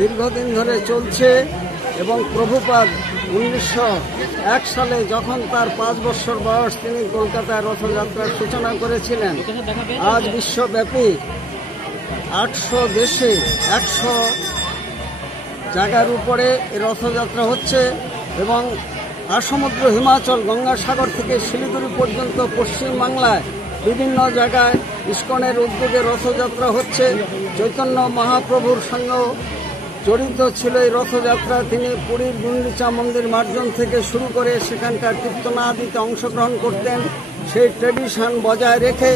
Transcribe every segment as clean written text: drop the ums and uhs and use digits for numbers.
দীর্ঘদিন ধরে চলছে এবং প্রভুপাদ 1901 সালে যখন তার 5 বছর বয়স তিনি কলকাতায় রথযাত্রার সূচনা করেছিলেন। আজ বিশ্বব্যাপী 800 দেশে 100 জায়গার উপরে এই রথযাত্রা হচ্ছে এবং আসমুদ্র হিমাচল গঙ্গাসাগর থেকে শিলিগুড়ি পর্যন্ত পশ্চিমবাংলায় বিভিন্ন জায়গায় ইস্কনের উদ্যোগে রথযাত্রা হচ্ছে। চৈতন্য মহাপ্রভুর সঙ্গে জড়িত ছিল এই রথযাত্রা। তিনি পুরীর গুন্ডিচা মন্দির মার্জন থেকে শুরু করে সেখানকার কীর্তনাদিতে অংশগ্রহণ করতেন। সেই ট্রেডিশন বজায় রেখে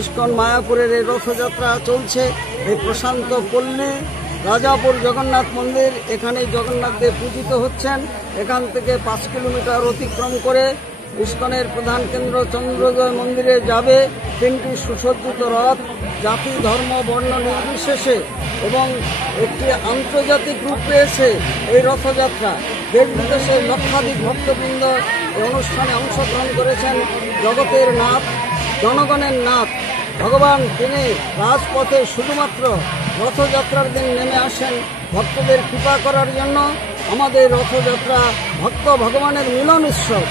ইস্কন মায়াপুরের এই রথযাত্রা চলছে। এই প্রশান্ত পল্লী রাজাপুর জগন্নাথ মন্দির, এখানে জগন্নাথ দেব পূজিত হচ্ছেন। এখান থেকে 5 কিলোমিটার অতিক্রম করে ইস্কনের প্রধান কেন্দ্র চন্দ্রোদয় মন্দিরে যাবে 3টি সুসজ্জিত রথ, জাতি ধর্ম বর্ণ নির্বিশেষে এবং একটি আন্তর্জাতিক রূপ পেয়েছে এই রথযাত্রা। দেশ বিদেশের লক্ষাধিক ভক্তবৃন্দ এই অনুষ্ঠানে অংশগ্রহণ করেছেন। জগতের নাথ, জনগণের নাথ ভগবান তিনি রাজপথে শুধুমাত্র রথযাত্রার দিন নেমে আসেন ভক্তদের কৃপা করার জন্য। আমাদের রথযাত্রা ভক্ত ভগবানের মিলন উৎসব।